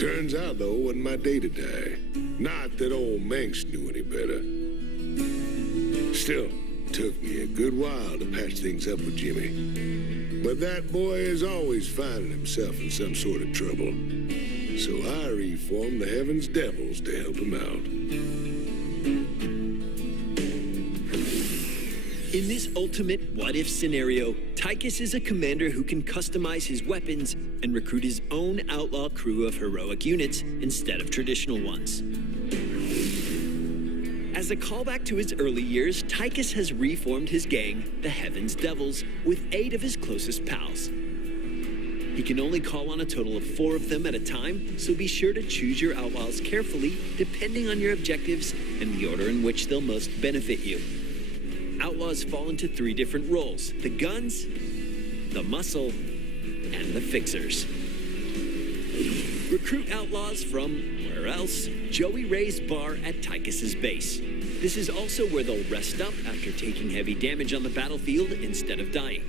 Turns out, though, it wasn't my day to die. Not that old Manx knew any better. Still, took me a good while to patch things up with Jimmy. But that boy is always finding himself in some sort of trouble. So I reformed the Heaven's Devils to help him out. In this ultimate what-if scenario, Titus is a commander who can customize his weapons and recruit his own outlaw crew of heroic units instead of traditional ones. As a callback to his early years, Titus has reformed his gang, the Heaven's Devils, with 8 of his closest pals. He can only call on a total of 4 of them at a time, so be sure to choose your outlaws carefully depending on your objectives and the order in which they'll most benefit you. Outlaws fall into 3 different roles: the guns, the muscle, and the fixers. Recruit outlaws from, where else, Joey Ray's bar at Titus's base. This is also where they'll rest up after taking heavy damage on the battlefield instead of dying.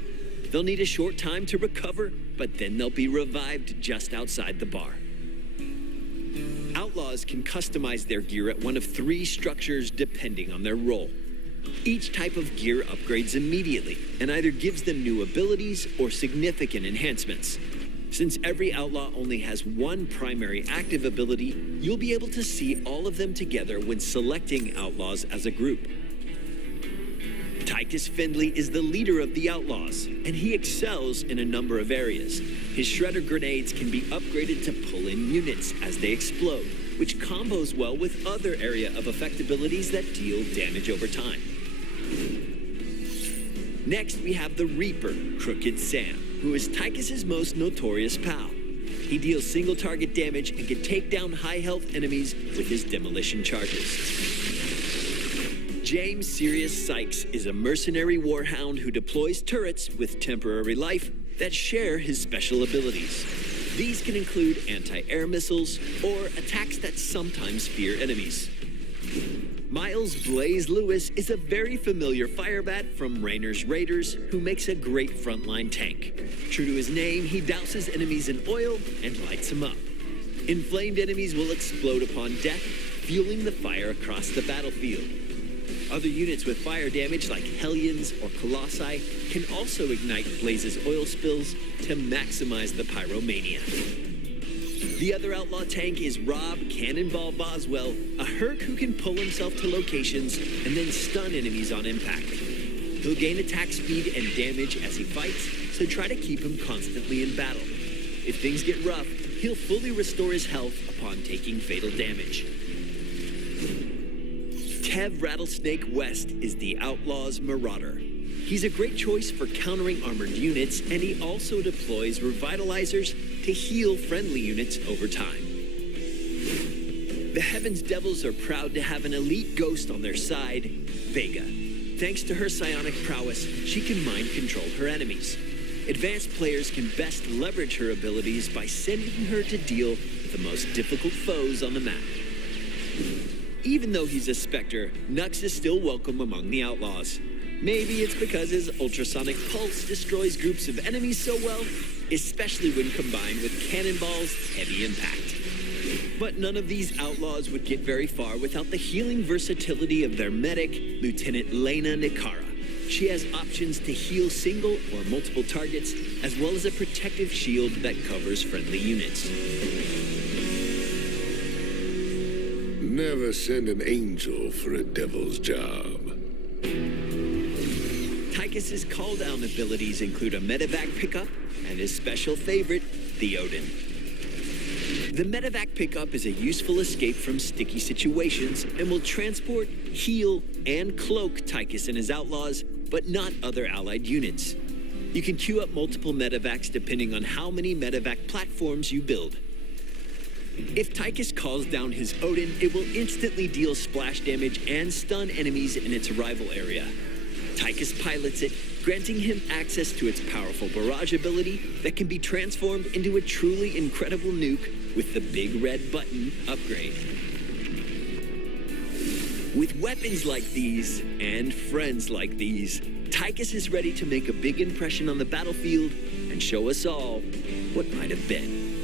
They'll need a short time to recover, but then they'll be revived just outside the bar. Outlaws can customize their gear at one of 3 structures depending on their role. Each type of gear upgrades immediately and either gives them new abilities or significant enhancements. Since every outlaw only has 1 primary active ability, you'll be able to see all of them together when selecting outlaws as a group. Titus Findlay is the leader of the outlaws, and he excels in a number of areas. His shredder grenades can be upgraded to pull in units as they explode, which combos well with other area of effect abilities that deal damage over time. Next, we have the Reaper, Crooked Sam, who is Titus's most notorious pal. He deals single target damage and can take down high health enemies with his demolition charges. James Sirius Sykes is a mercenary warhound who deploys turrets with temporary life that share his special abilities. These can include anti-air missiles or attacks that sometimes fear enemies. Miles Blaze Lewis is a very familiar firebat from Raynor's Raiders who makes a great frontline tank. True to his name, he douses enemies in oil and lights them up. Inflamed enemies will explode upon death, fueling the fire across the battlefield. Other units with fire damage like Hellions or Colossi can also ignite Blaze's oil spills to maximize the pyromania. The other outlaw tank is Rob Cannonball Boswell, a HERC who can pull himself to locations and then stun enemies on impact. He'll gain attack speed and damage as he fights, so try to keep him constantly in battle. If things get rough, he'll fully restore his health upon taking fatal damage. Tev Rattlesnake West is the Outlaw's Marauder. He's a great choice for countering armored units, and he also deploys revitalizers to heal friendly units over time. The Heaven's Devils are proud to have an elite ghost on their side, Vega. Thanks to her psionic prowess, she can mind control her enemies. Advanced players can best leverage her abilities by sending her to deal with the most difficult foes on the map. Even though he's a Spectre, Nux is still welcome among the Outlaws. Maybe it's because his ultrasonic pulse destroys groups of enemies so well, especially when combined with Cannonball's heavy impact. But none of these outlaws would get very far without the healing versatility of their medic, Lieutenant Lena Nikara. She has options to heal single or multiple targets, as well as a protective shield that covers friendly units. Never send an angel for a devil's job. Titus's call-down abilities include a medevac pickup and his special favorite, the Odin. The medevac pickup is a useful escape from sticky situations and will transport, heal, and cloak Titus and his outlaws, but not other allied units. You can queue up multiple medevacs depending on how many medevac platforms you build. If Titus calls down his Odin, it will instantly deal splash damage and stun enemies in its arrival area. Titus pilots it, granting him access to its powerful barrage ability that can be transformed into a truly incredible nuke with the big red button upgrade. With weapons like these, and friends like these, Titus is ready to make a big impression on the battlefield and show us all what might have been.